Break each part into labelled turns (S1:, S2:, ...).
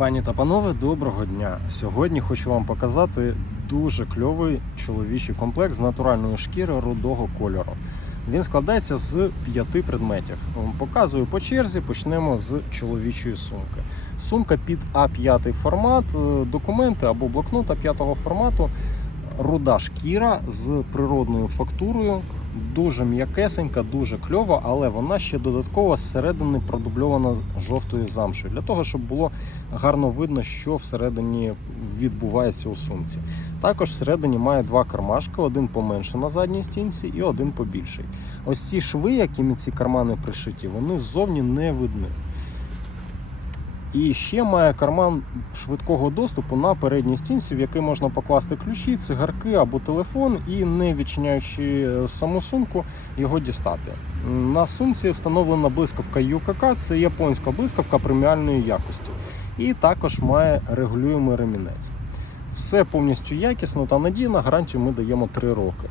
S1: Пані та панове, доброго дня! Сьогодні хочу вам показати дуже кльовий чоловічий комплект з натуральної шкіри рудого кольору. Він складається з п'яти предметів. Показую по черзі. Почнемо з чоловічої сумки. Сумка під А5 формат, е, документи або блокнот А5 формату. Руда шкіра з природною фактурою, дуже м'якесенька, дуже кльова, але вона ще додатково зсередини продубльована жовтою замшою, для того, щоб було гарно видно, що всередині відбувається у сумці. Також всередині має два кармашки: один поменше на задній стінці і один побільший. Ось ці шви, якими ці кармани пришиті, вони ззовні не видні. І ще має карман швидкого доступу на передній стінці, в який можна покласти ключі, цигарки або телефон, і не відчиняючи е, саму сумку, його дістати. На сумці встановлена блискавка UKK, це японська блискавка преміальної якості. І також має регулюємий ремінець. Все повністю якісно та надійно, гарантію ми даємо 3 роки.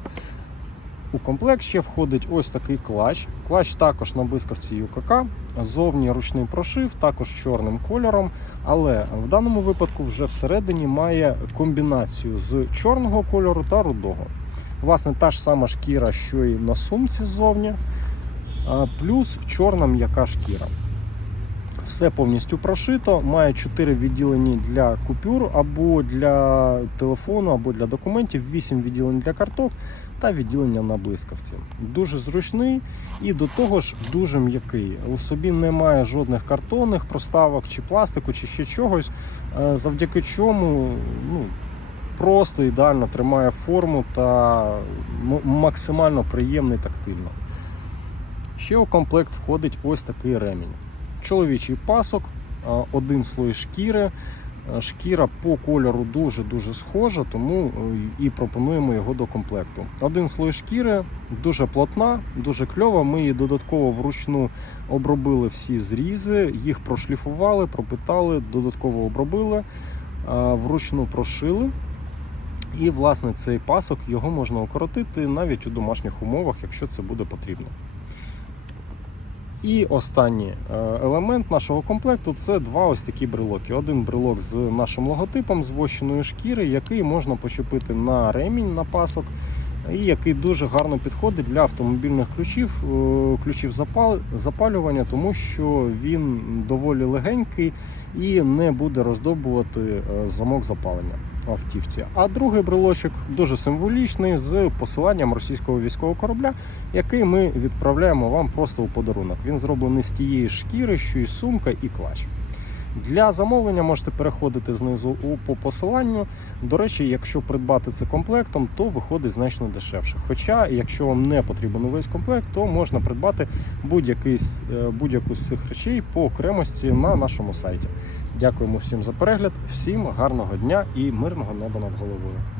S1: У комплект ще входить ось такий клач. Клач також на блискавці ЮКК, зовні ручний прошив, також чорним кольором. Але в даному випадку вже всередині має комбінацію з чорного кольору та рудого. Власне, та ж сама шкіра, що і на сумці ззовні, плюс чорна м'яка шкіра. Все повністю прошито, має 4 відділення для купюр або для телефону, або для документів, 8 відділень для карток та відділення на блискавці. Дуже зручний і до того ж дуже м'який. У собі немає жодних картонних проставок чи пластику, чи ще чогось, е, завдяки чому ну, просто ідеально тримає форму та максимально приємний тактильно. Ще у комплект входить ось такий ремінь. Чоловічий пасок, один слой шкіри. Шкіра по кольору дуже-дуже схожа, тому е, і пропонуємо його до комплекту. Один слой шкіри дуже плотна, дуже кльова. Ми її додатково вручну обробили всі зрізи, їх прошліфували, пропитали, додатково обробили, вручну прошили. І, власне, цей пасок його можна укоротити навіть у домашніх умовах, якщо це буде потрібно. І останній е, елемент нашого комплекту це два ось такі брелоки. Один брелок з нашим логотипом з вощеної шкіри, який можна почепити на ремінь на пасок, і який дуже гарно підходить для автомобільних ключів, е, ключів запалювання, тому що він доволі легенький і не буде роздобувати е, замок запалення автівці. А другий брелочок дуже символічний з посиланням російського військового корабля, який ми відправляємо вам просто у подарунок. Він зроблений з тієї шкіри, що і сумка, і клач. Для замовлення можете переходити знизу по посиланню. До речі, якщо придбати це комплектом, то виходить значно дешевше. Хоча, якщо вам не потрібен увесь комплект, то можна придбати е, будь-яку з цих речей по окремості на нашому сайті. Дякуємо всім за перегляд, всім гарного дня і мирного неба над головою.